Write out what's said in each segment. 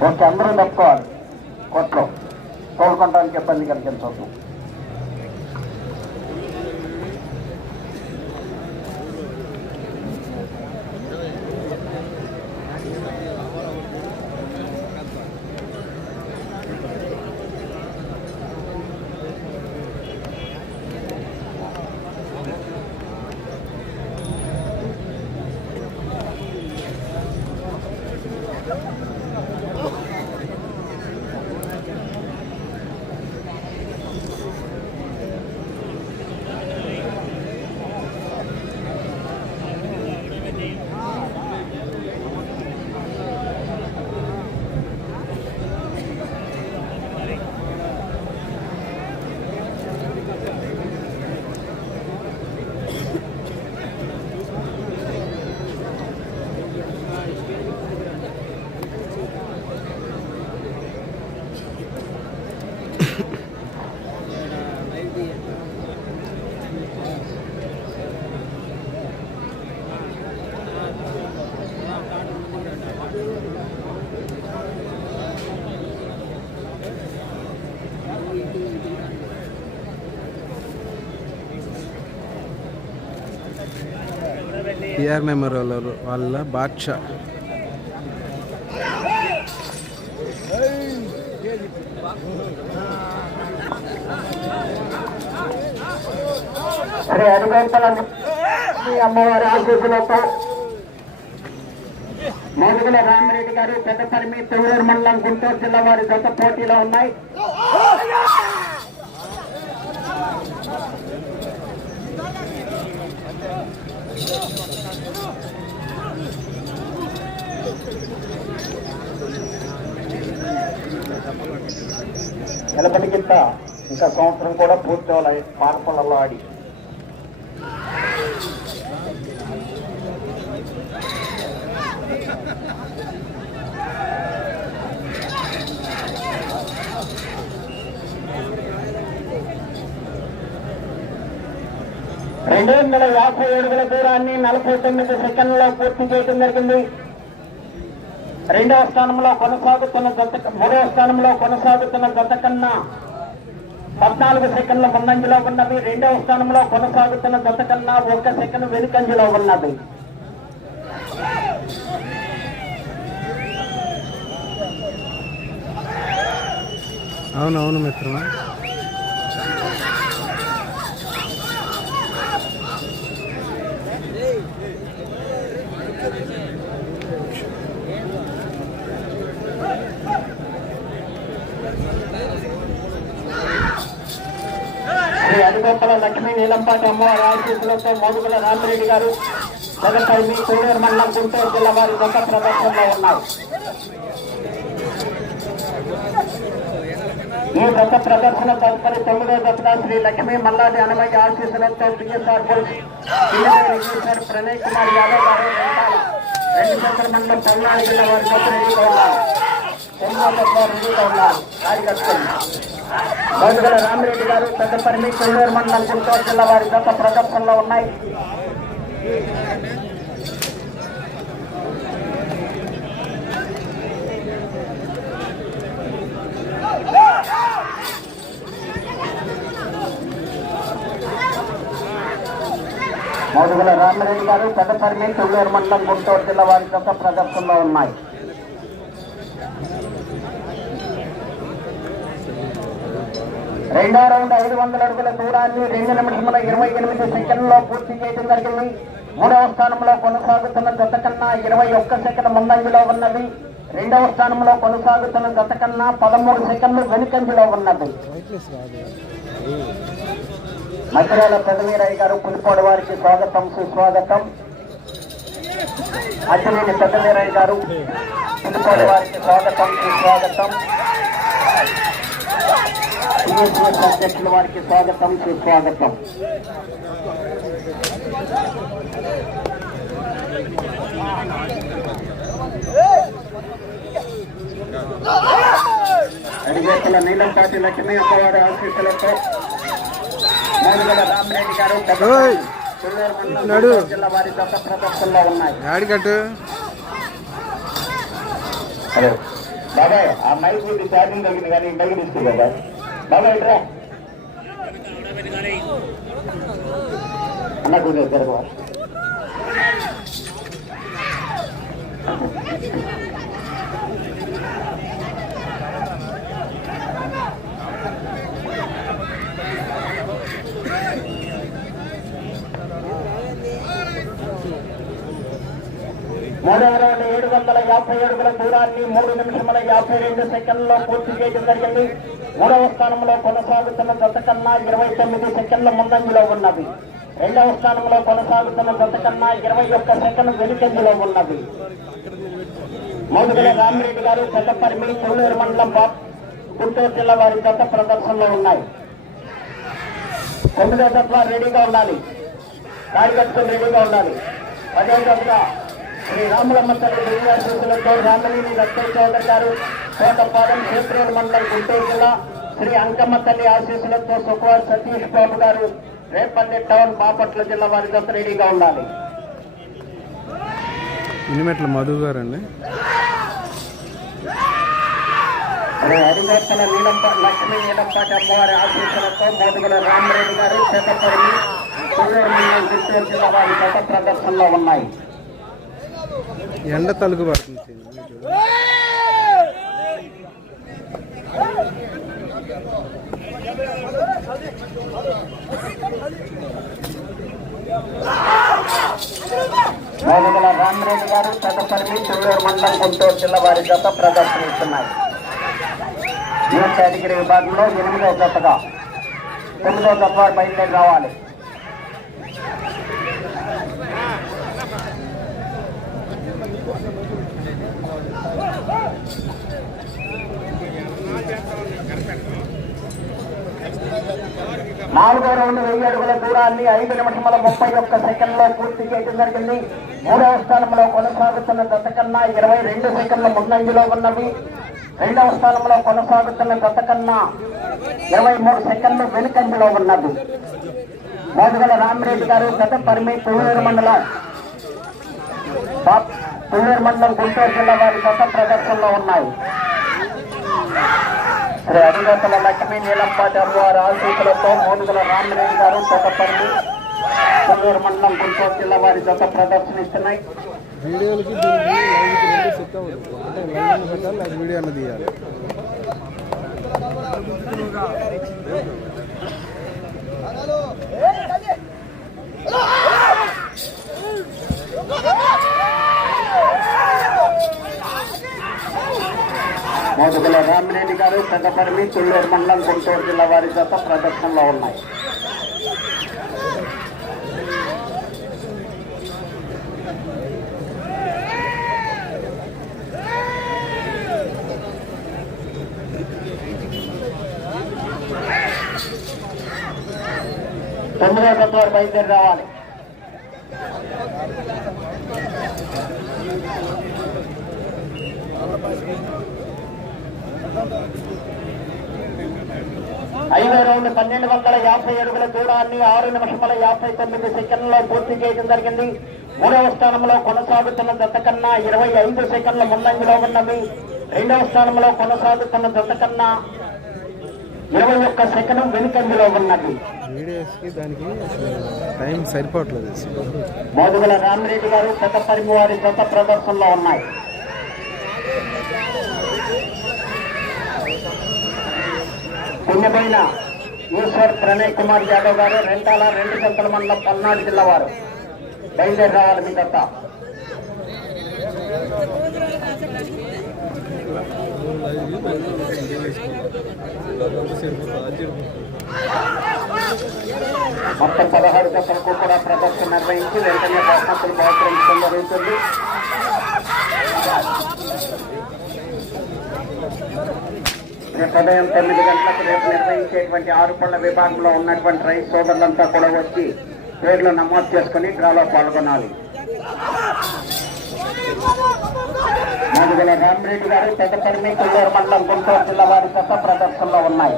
Okay అందరూ తప్పుకోవాలి కొట్లో తోలుకోవడానికి ఇబ్బంది కలిగించవద్దు. పిఆర్ మెమోరియల్ వాళ్ళ బాద్షా. శ్రీ అడుగంతల అమ్మవారి ఆశీస్సులతో మరుగుల రామిరెడ్డి గారు పెద్దపరిమి తొవ్వూరు మండలం గుంటూరు జిల్లా వారి గత పోటీలో ఉన్నాయి. నిలబడికింత ఇంకా సంవత్సరం కూడా పూర్తి అవ్వాలి. పాలపల్లలో ఆడి. రెండు వందల యాభై అడుగుల దూరాన్ని నలభై తొమ్మిది సెకండ్లో పూర్తి చేయడం జరిగింది. రెండవ స్థానంలో కొనసాగుతున్న గత మూడవ స్థానంలో కొనసాగుతున్న గత కన్నా పద్నాలుగు సెకండ్ల ముందంజలో ఉన్నది రెండవ స్థానంలో కొనసాగుతున్న గత కన్నా ఒక్క సెకండ్ వెనుకంజలో ఉన్నది. అవునవును మిత్రమా శ్రీ అడిగొప్పల లక్ష్మీ నీలంపాటి అమ్మవారి ఆశీస్సులతో మోదుగుల రామిరెడ్డి గారు జగన్ మీ కోడూరు మండలం గుంటూరు జిల్లా వారి గొప్ప ప్రదర్శనలో ఉన్నారు. ఈ గొప్ప ప్రదర్శన తదుపరి తొమ్మిదో దశలో శ్రీ లక్ష్మీ మల్లాది అనమయ్య ఆశీస్సులతో బిఎస్ఆర్ బోల్స్ ప్రణయ్ కుమార్ యాదవ్ గారు రెండు జతల మండలం పల్నాడు జిల్లా వారి గొప్ప రెడీగా ఉన్నారు. తొమ్మిదో దశలో రెడీగా ఉన్నారు కార్యకర్తలు. మోదుగల రామిరెడ్డి గారు తదుపరిని మీ కొల్లూరు మండలం గుంటూరు జిల్లా వారి గత ప్రదర్శనలో ఉన్నాయి. మోదుగుల రామిరెడ్డి గారు తదుపరి తొల్లూరు మండలం గుంటూరు జిల్లా వారి గత ప్రదర్శనలో ఉన్నాయి. రెండో రౌండ్ ఐదు వందల అడుగుల దూరాన్ని రెండు నిమిషముల ఇరవై ఎనిమిది సెకండ్లో పూర్తి చేయడం జరిగింది. మూడవ స్థానంలో కొనసాగుతున్న గత కన్నా ఇరవై ఒక్క సెకండ్ ముందంజలో ఉన్నది. రెండవ స్థానంలో కొనసాగుతున్న గత కన్నా పదమూడు సెకండ్లు వెనుకంజలో ఉన్నది. మధ్యరాల పెదవీరయ్య గారు పులిపోడు వారికి స్వాగతం సుస్వాగతం. అచ్చలేని పెద్దవీరయ్య గారు పులిపోడు వారికి స్వాగతం సుస్వాగతం. టీఎస్ఎస్ అధ్యక్షుల వారికి స్వాగతం సుస్వాగతం. అడిగేతుల నీలంపాటి లక్ష్మీ అమ్మవారి ఆశీస్సులతో మూడుగల రామరెడ్డి గారు జిల్లా వారి గత ప్రదర్శనలో ఉన్నాయి హలో. బాబాయ్ ఆ మైక్ మీద ఛార్జింగ్ తగ్గింది కానీ ఇంటికి తీసుకో బాబాయ్ బాబాయ్ ఇట్రా అన్న కొంచెం మూడవ రౌండ్ ఏడు వందల యాభై అడుగుల దూరాన్ని మూడు నిమిషముల యాభై రెండు సెకండ్లలో పూర్తి చేయడం జరిగింది. మూడవ స్థానంలో కొనసాగుతున్న జత కన్నా ఇరవై తొమ్మిది సెకండ్ల ముందంజలో ఉన్నది. రెండవ స్థానంలో కొనసాగుతున్న జత కన్నా ఇరవై ఒక్క సెకండ్ వెనుకంజలో ఉన్నది. మొదటిగా రామిరెడ్డి గారు చెల్లపరిమి కొల్లూరు మండలం గుంటూరు జిల్లా వారి జత ప్రదర్శనలో ఉన్నాయి. తొమ్మిదో జత రెడీగా ఉండాలి. కార్యకర్తలు రెడీగా ఉండాలి. పదో శ్రీ రాములమ్మ తల్లి దివ్యాశీసులతో రామలీని లక్ష్మీ చౌదరి గారు కోటపాలెం చేప్రోలు మండలం గుంటూరు జిల్లా శ్రీ అంకమ్మ తల్లి ఆశీస్సులతో సుకువార్ సతీష్ బాబు గారు రేపల్లి టౌన్ బాపట్ల జిల్లా వారి రెడీగా ఉండాలి. ఇనిమెట్ల మధు గారు అండి హరిగోత్తల నీలంప లక్ష్మీ నీలంపాటి అమ్మవారి ఆశీస్సులతో మోదుగుల రామరెడ్డి గారు మండలం గుంటూరు జిల్లా వారి జత ప్రదర్శనలో ఉన్నాయి. ఎండ తలుగు పడుతుంది సీను. రామరెడ్డి గారు తదుపరి తుళ్ళూరు మండలం గుంటూరు జిల్లా వారి జత ప్రదర్శనిస్తున్నారు ఈ కేటగిరీ విభాగంలో ఎనిమిదో జతగా తొమ్మిదో జత వారు బయలుదేరి రావాలి నాలుగో రౌండ్ వెయ్యి అడుగుల దూరాన్ని ఐదు నిమిషముల ముప్పై ఒక్క సెకండ్లో పూర్తి చేయడం జరిగింది. మూడవ స్థానంలో కొనసాగుతున్న గత కన్నా ఇరవై రెండు సెకండ్ల ముందంజలో ఉన్నవి. రెండవ స్థానంలో కొనసాగుతున్న గత కన్నా ఇరవై మూడు సెకండ్లు వెనుకంజలో ఉన్నది మోదుగల రామరెడ్డి గారు గత పరిమి పుల్లూరు మండలం పుల్లూరు మండలం గుంటూరు జిల్లా వారి గత ప్రదర్శనలో ఉన్నాయి శ్రీ అడిగతల లక్ష్మీ నీలంపాటి అమ్మవారి ఆశీస్సులతో మోదుగుల రామరెడ్డి గారు తోటపల్లి కొల్లూరు మండలం గుంటూరు జిల్లా వారి జత ప్రదర్శనిస్తున్నాయి వీడియోలకి దీనికి లైవ్కి రెండు సెట్ అవ్వదు అంటే లైవ్ అన్న పెట్టాలి అది వీడియో అన్న తీయాలి మోదుగుల రామిరెడ్డి గారు పెద్దపరిమి చెల్లూరు మండలం గుంటూరు జిల్లా వారి జత ప్రదర్శనలో ఉన్నాయి తొమ్మిదో జత బయలుదేరి రావాలి Thank you. ఐదో రౌండ్ పన్నెండు వందల యాభై అడుగుల దూరాన్ని ఆరు నిమిషముల యాభై తొమ్మిది సెకండ్లలో పూర్తి చేయడం జరిగింది. మూడవ స్థానంలో కొనసాగుతున్న జత కన్నా ఇరవై ఐదు సెకండ్ల ముందంజలో ఉన్నవి. రెండవ స్థానంలో కొనసాగుతున్న జత కన్నా ఇరవై ఒక్క సెకండ్ వెనుకంజలో ఉన్నది దానికి టైం సరిపోవట్లేదు. మోదుగుల రామిరెడ్డి గారు గత పరిమి వారి జత ప్రదర్శనలో ఉన్నాయి. పుణ్యమైన ఈశ్వర్ ప్రణయ్ కుమార్ యాదవ్ గారు రెండాల రెండు సంతల మండలం పల్నాడు జిల్లా వారు. బయలుదేరి రావాలి మీ మొత్తం పదహారు జతలకు కూడా ప్రదర్శన నిర్వహించి వెంటనే బహుమతులు బహుకరించడం జరుగుతుంది రేపు ఉదయం తొమ్మిది గంటలకు రేపు నిర్వహించేటువంటి ఆరు పళ్ళ విభాగంలో ఉన్నటువంటి రైతు సోదరులంతా కూడా వచ్చి పేర్లు నమోదు చేసుకుని డ్రాలో పాల్గొనాలి. మధుగల రామిరెడ్డి గారు పెద్దపల్లి కొల్లూరు మండలం గుంటూరు జిల్లా వారి గత ప్రదర్శనలో ఉన్నాయి.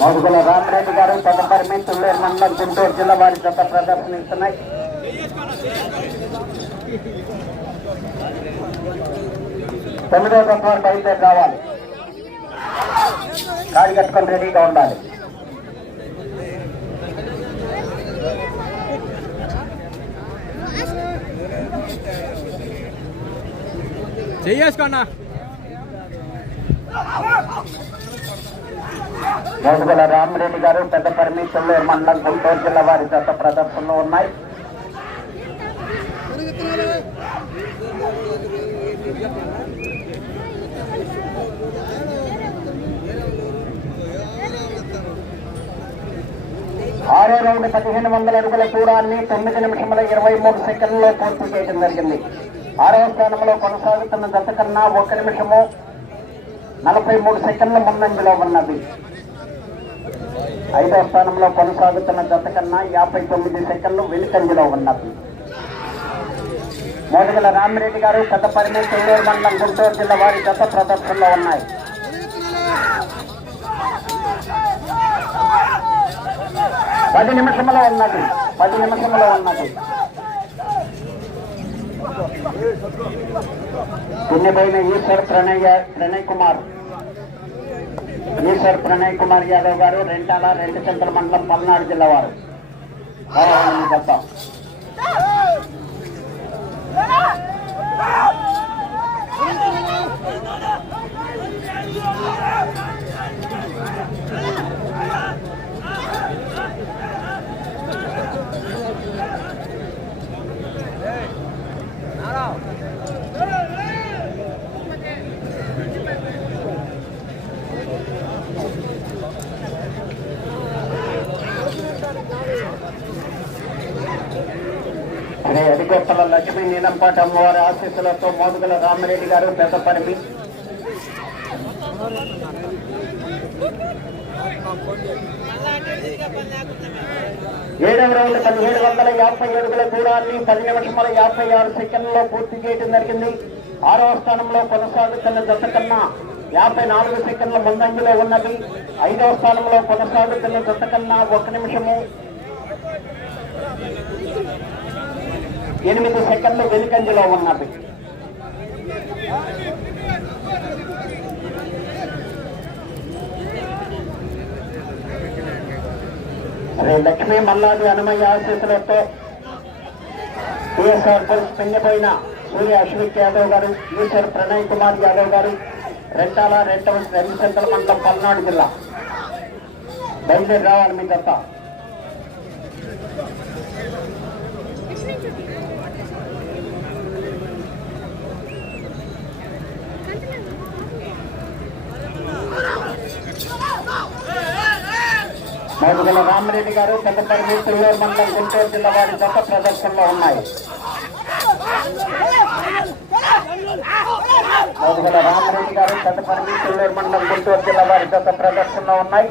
మోదుగుల రామరెడ్డి గారు తదుపరి తుళ్ళూరు మండలం గుంటూరు జిల్లా వారి జత ప్రదర్శనిస్తున్నాయి. తొమ్మిదో జత వారు బయలుదేరి రావాలి కాడి కట్టుకొని రెడీగా ఉండాలి. చెయ్యేసుకోన్నా మోసుగల రామరెడ్డి గారు పెద్ద తుళ్ళూరు మండలం గుంటూరు జిల్లా వారి జత ప్రదర్శనలో ఉన్నాయి. ఆరో రౌండ్ పదిహేను వందల అడుగుల దూరాన్ని తొమ్మిది నిమిషముల ఇరవై మూడు సెకండ్లలో పూర్తి చేయడం జరిగింది. ఆరవ స్థానంలో కొనసాగుతున్న జత కన్నా ఒక నిమిషము నలభై మూడు సెకండ్ల ముందంజలో ఉన్నది. ఐదవ స్థానంలో కొనసాగుతున్న జత కన్నా యాభై తొమ్మిది సెకండ్లు వెనుకంజలో ఉన్నది. మోదగల రామిరెడ్డి గారు పెద్దపల్లి తొల్లూరు మండలం గుంటూరు జిల్లా వారి జత ప్రదర్శనలో ఉన్నాయి. పది నిమిషంలో ఉన్నది. పది నిమిషంలో ఉన్నది. పుణ్యపోయిన ఈశ్వర్ ప్రణయ్ ప్రణయ్ కుమార్. ఈశ్వర్ ప్రణయ్ కుమార్ యాదవ్ గారు రెంటాల రెండు సెంటర్ మండలం పల్నాడు జిల్లా వారు. చెప్తాం శ్రీ అడిగొప్పల లక్ష్మీ అమ్మవారి ఆశీస్సులతో మోదుగల రామరెడ్డి గారు పెద్ద పరిమి. ఏడవ రౌండ్ పదిహేడు వందల యాభై ఏడుగుల దూరాన్ని పది నిమిషముల యాభై ఆరు సెకండ్లలో పూర్తి చేయడం జరిగింది. ఆరవ స్థానంలో కొనసాగుతున్న జత కన్నా యాభై నాలుగు సెకండ్ల ముందంజలో ఉన్నది. ఐదవ స్థానంలో కొనసాగుతున్న జత కన్నా ఒక నిమిషము. ఎనిమిది సెకండ్లు వెలికంజలో ఉన్నది. శ్రీ లక్ష్మీ మల్లాది అనుమయ్య ఆశీస్సులతో టీఎస్ఆర్ పురుష్ పెండిపోయిన సూర్య అశ్విక్ యాదవ్ గారు ఈశ్వర్ ప్రణయ్ కుమార్ యాదవ్ గారు రెంటాల రెండవ రెండు సెంట్రల మండలం పల్నాడు జిల్లా. బయలుదేరి రావాలి మీ మోదుగల రామరెడ్డి గారు పెద్దపల్లి తుల్లూరు మండలం గుంటూరు జిల్లా వారి జత ప్రదర్శనలో ఉన్నాయి. మోదుగల రామరెడ్డి గారు పెద్దపల్లి తుల్లూరు మండలం గుంటూరు జిల్లా వారి జత ప్రదర్శనలో ఉన్నాయి.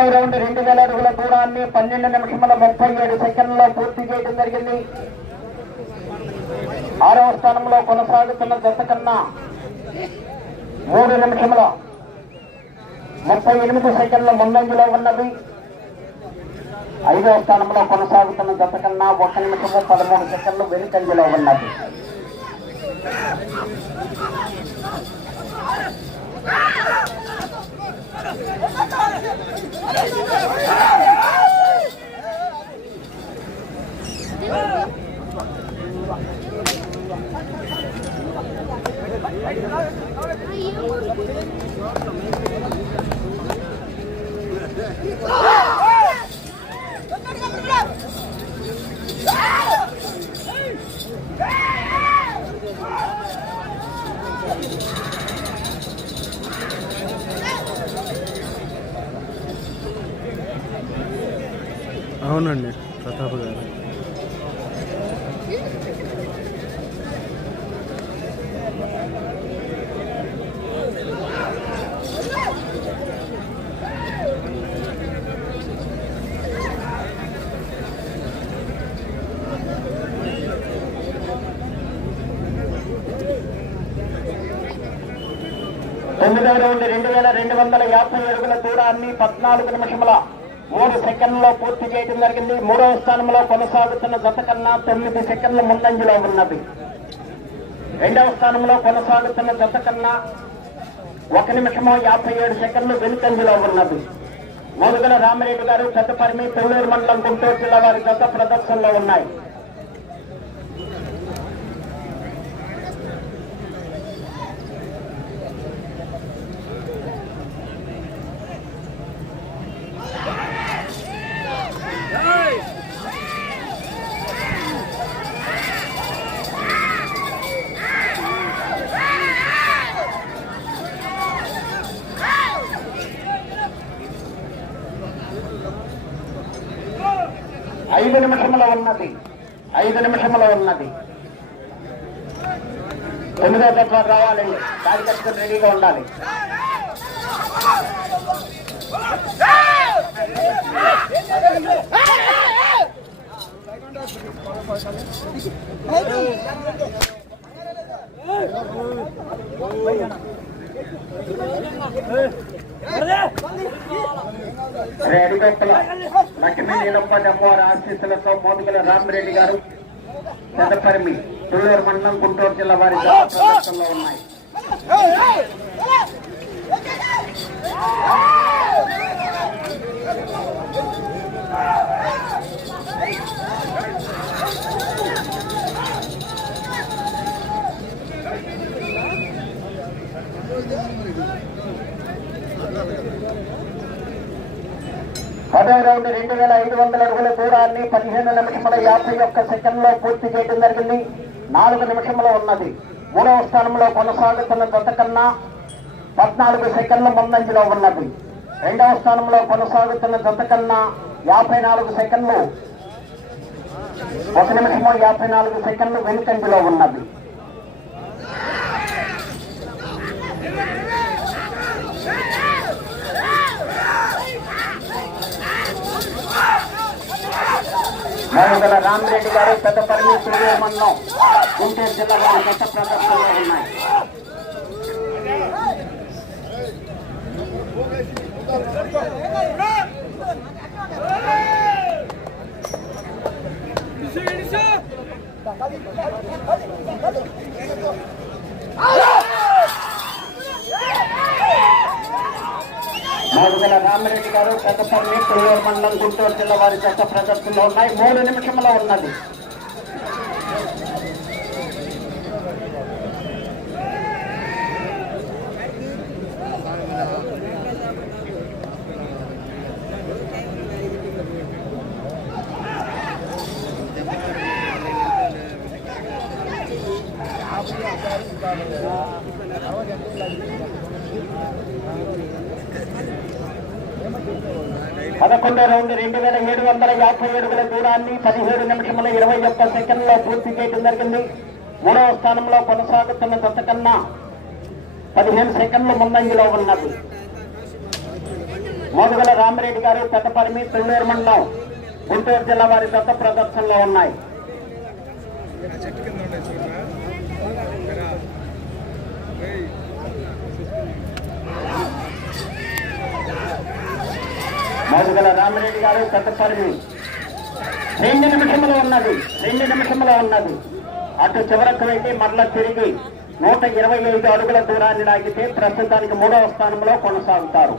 మూడవ రౌండ్ రెండు వేల అడుగుల దూరాన్ని పన్నెండు నిమిషముల ముప్పై ఏడు సెకండ్లో పూర్తి చేయడం జరిగింది. ఆరవ స్థానంలో కొనసాగుతున్న దశ కన్నా మూడు నిమిషముల ముప్పై ఎనిమిది సెకండ్ల ముందంజలో ఉన్నది. ఐదవ స్థానంలో కొనసాగుతున్న దశ కన్నా ఒక నిమిషము పదమూడు సెకండ్లు వెనుకంజలో ఉన్నది. తొమ్మిదవ రౌండ్ రెండు వేల రెండు వందల యాభై అడుగుల దూరాన్ని పద్నాలుగు నిమిషముల మూడు సెకండ్లలో పూర్తి చేయడం జరిగింది. మూడవ స్థానంలో కొనసాగుతున్న జత కన్నా తొమ్మిది సెకండ్ల ముందంజలో ఉన్నది. రెండవ స్థానంలో కొనసాగుతున్న జత కన్నా ఒక నిమిషము యాభై ఏడు సెకండ్లు వెనుకంజలో ఉన్నది. మొదగల రామరెడ్డి గారు పెద్దపరిమి తొల్లూరు మండలం గుంటూరు జిల్లా వారి జత ప్రదర్శనలో ఉన్నాయి ఐదు నిమిషముల ఉన్నది ఐదు నిమిషముల ఉన్నది తొమ్మిదో తత్వం రావాలండి కట్టుకుని రెడీగా ఉండాలి రెడ్డిగొప్పల లక్ష్మీ నీలప్పటి అమ్మవారి ఆశీస్సులతో మోదుగల రామిరెడ్డి గారు పెద్దపరిమి తుళ్ళూరు మండలం గుంటూరు జిల్లా వారి జాతర ప్రదర్శనలో ఉన్నాయి. పదో రౌండ్ రెండు వేల ఐదు వందల అడుగుల దూరాన్ని పదిహేను నిమిషముల యాభై ఒక్క సెకండ్లో పూర్తి చేయడం జరిగింది. నాలుగు నిమిషంలో ఉన్నది. మూడవ స్థానంలో కొనసాగుతున్న జత కన్నా పద్నాలుగు సెకండ్ల ముందంజలో ఉన్నది. రెండవ స్థానంలో కొనసాగుతున్న జత కన్నా యాభై నాలుగు సెకండ్లు ఒక నిమిషము యాభై నాలుగు సెకండ్లు వెనుకంజలో ఉన్నది. మరుగుల రామిరెడ్డి గారు పెద్ద పరమేశ్వరి మండలం గుంటూరు జిల్లాలో గత ప్రదర్శనలో ఉన్నాయి Hadi, hadi, hadi, hadi. Ramireddy గారు పెద్ద మండలం గుంటూరు జిల్లా వారి గత ప్రదర్శనలో ఉన్నాయి. మూడు నిమిషంలో ఉన్నది. పదకొండో రౌండ్ రెండు వేల ఏడు వందల యాభై ఏడుగుల దూరాన్ని పదిహేడు నిమిషముల ఇరవై ఒక్క సెకండ్లో పూర్తి చేయడం జరిగింది. మూడవ స్థానంలో కొనసాగుతున్న జత కన్నా పదిహేను సెకండ్ల ముందంజలో ఉన్నది. మోదుగల రామిరెడ్డి గారు పెద్దపరిమి తుళ్ళూరు మండలం గుంటూరు జిల్లా వారి జత ప్రదర్శనలో ఉన్నాయి. మోదుగల రామిరెడ్డి గారు పెద్దపరిమి రెండు నిమిషంలో ఉన్నది రెండు నిమిషంలో ఉన్నది. అటు చివరకు వెళ్ళి మరల తిరిగి నూట ఇరవై ఐదు అడుగుల దూరాన్ని లాగితే ప్రస్తుతానికి మూడవ స్థానంలో కొనసాగుతారు.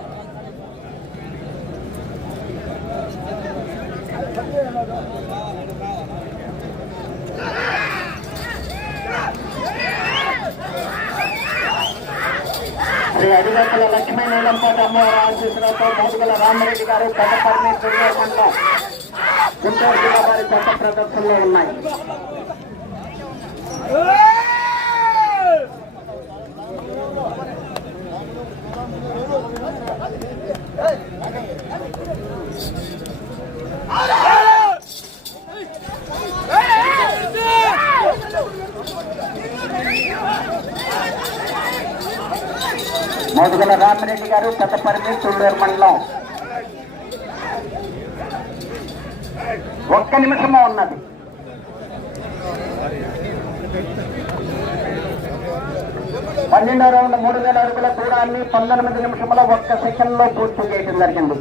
శ్రీ అడిగట్టుల లక్ష్మీ నీలంపాటి అమ్మవారి ఆశీస్సులతో మోదుగల రామరెడ్డి గారు పెద్ద పరమేశ్వర మండలం గుంటూరు జిల్లా వారి చెత్త ప్రదర్శనలో ఉన్నాయి Hey! మోదుగల రామిరెడ్డి గారు పెద్దపరిమి తుళ్ళూరు మండలం. ఒక్క నిమిషము ఉన్నది. పన్నెండో రౌండ్ మూడు వేల అడుగుల దూరాన్ని పంతొమ్మిది నిమిషంలో ఒక్క సెకండ్లో పూర్తి చేయడం జరిగింది.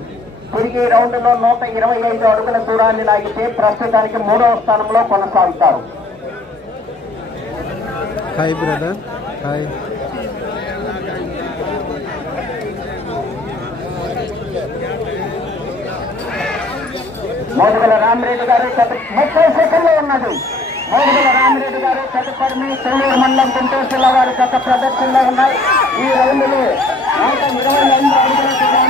తిరిగి రౌండ్లో నూట ఇరవై ఐదు అడుగుల దూరాన్ని లాగితే ప్రస్తుతానికి మూడవ స్థానంలో కొనసాగుతారు. Hi brother hi Modugula Ramireddy గారు ముప్పై సెకండ్లో ఉన్నది. మోదుగల రామిరెడ్డి గారు తదుపరి సెల్లూరు మండలం గుంటూరు జిల్లా వారి గత ప్రదర్శనలో ఉన్నాయి. ఈ రౌండ్లో నూట ఇరవై ఐదు అడుగుల గారు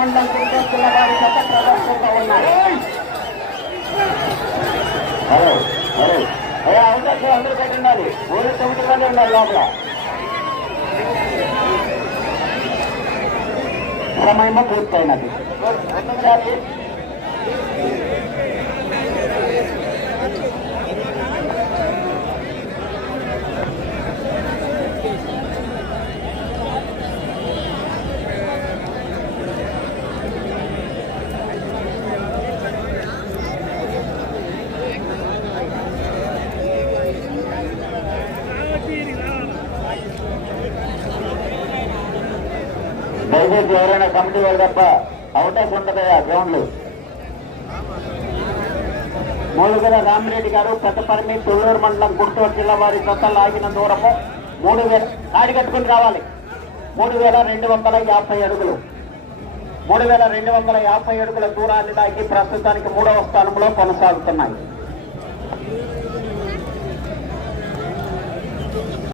మండలం గుంటూరు జిల్లా వారి గత ప్రదర్శనలో ఉన్నాయి. Hello hello. అయ్యా అందరూ పెట్టి ఉండాలి ఊరి ఉండాలి లోపల. సమయము పూర్తయినది దయచేసి ఎవరైనా కమిటీ వాళ్ళు తప్ప అవకాశం ఉంటుందా గ్రౌండ్లు మూడుగల రామిరెడ్డి గారు పెద్దపరిమి తొల్లూరు మండలం గుంటూరు జిల్లా వారి కొత్త లాగిన దూరము మూడు వేల నాడి కట్టుకుని రావాలి. మూడు వేల రెండు వందల యాభై అడుగులు. మూడు వేల రెండు వందల యాభై అడుగుల దూరాన్ని లాగి ప్రస్తుతానికి మూడవ స్థానంలో కొనసాగుతున్నాయి.